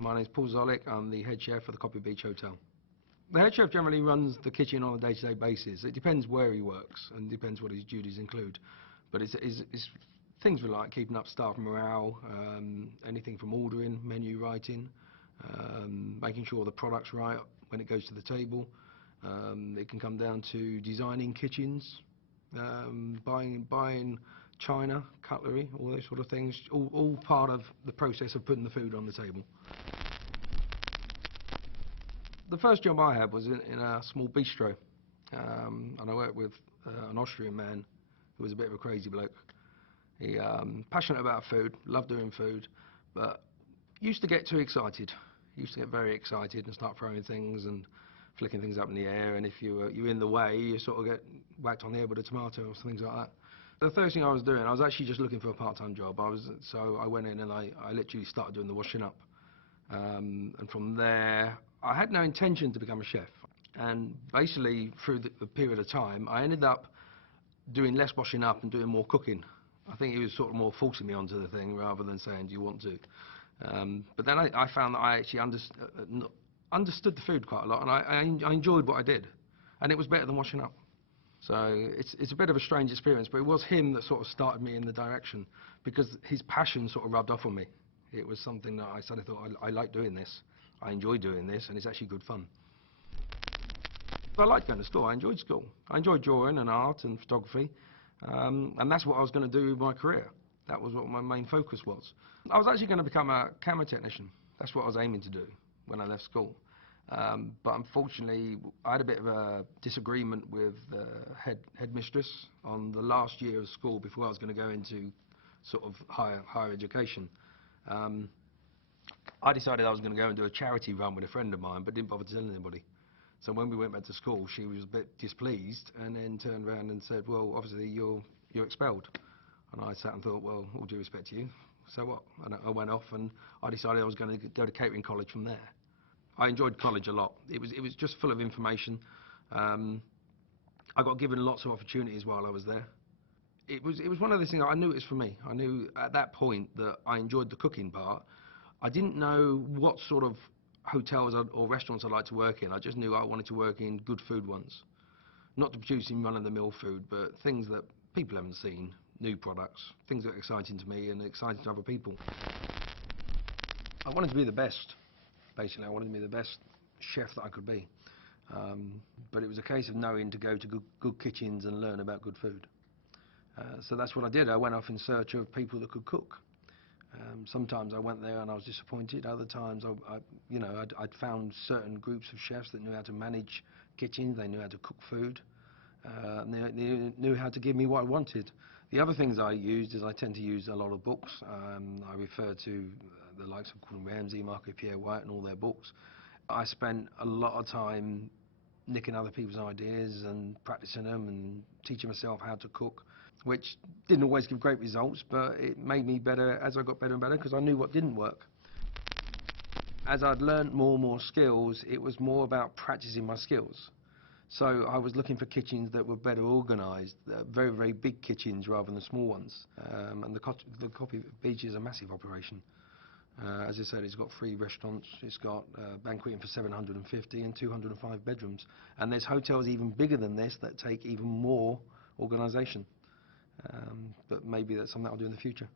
My name is Paul Zolik. I'm the head chef for the Copy Beach Hotel. The head chef generally runs the kitchen on a day-to-day basis. It depends where he works and depends what his duties include. But it's things like keeping up staff morale, anything from ordering, menu writing, making sure the product's right when it goes to the table. It can come down to designing kitchens, buying china, cutlery, all those sort of things, all part of the process of putting the food on the table. The first job I had was in a small bistro, and I worked with an Austrian man who was a bit of a crazy bloke. He passionate about food, loved doing food, but used to get too excited. He used to get very excited and start throwing things and flicking things up in the air, and if you're in the way, you sort of get whacked on the head with a tomato or things like that. The first thing I was doing, I was actually just looking for a part-time job. So I went in and I literally started doing the washing up. And from there, I had no intention to become a chef. And basically, through the period of time, I ended up doing less washing up and doing more cooking. I think he was sort of more forcing me onto the thing rather than saying, do you want to? But then I found that I actually understood the food quite a lot, and I enjoyed what I did. And it was better than washing up. So it's a bit of a strange experience, but it was him that sort of started me in the direction, because his passion sort of rubbed off on me. It was something that I suddenly thought, I like doing this, I enjoy doing this, and it's actually good fun. I liked going to school. I enjoyed school. I enjoyed drawing and art and photography, and that's what I was going to do with my career. That was what my main focus was. I was actually going to become a camera technician. That's what I was aiming to do when I left school. But unfortunately, I had a bit of a disagreement with the headmistress on the last year of school before I was going to go into sort of higher education. I decided I was going to go and do a charity run with a friend of mine, but didn't bother telling anybody. So when we went back to school, she was a bit displeased, and then turned around and said, well, obviously you're expelled. And I sat and thought, well, all due respect to you, so what? And I went off, and I decided I was going to go to catering college from there. I enjoyed college a lot. It was just full of information. I got given lots of opportunities while I was there. It was one of those things I knew it was for me. I knew at that point that I enjoyed the cooking part. I didn't know what sort of hotels or restaurants I'd like to work in. I just knew I wanted to work in good food ones. Not to producing run-of-the-mill food, but things that people haven't seen, new products, things that are exciting to me and exciting to other people. I wanted to be the best. Basically, I wanted to be the best chef that I could be. But it was a case of knowing to go to good kitchens and learn about good food. So that's what I did. I went off in search of people that could cook. Sometimes I went there and I was disappointed. Other times, I'd found certain groups of chefs that knew how to manage kitchens. They knew how to cook food. And they knew how to give me what I wanted. The other things I used is I tend to use a lot of books. I refer to the likes of Gordon Ramsay, Marco Pierre White, and all their books. I spent a lot of time nicking other people's ideas and practicing them and teaching myself how to cook, which didn't always give great results, but it made me better as I got better and better, because I knew what didn't work. As I'd learned more and more skills, it was more about practicing my skills. So I was looking for kitchens that were better organised, very, very big kitchens rather than small ones. And the Copy Beach is a massive operation. As I said, it's got 3 restaurants, it's got banqueting for 750 and 205 bedrooms. And there's hotels even bigger than this that take even more organisation. But maybe that's something I'll do in the future.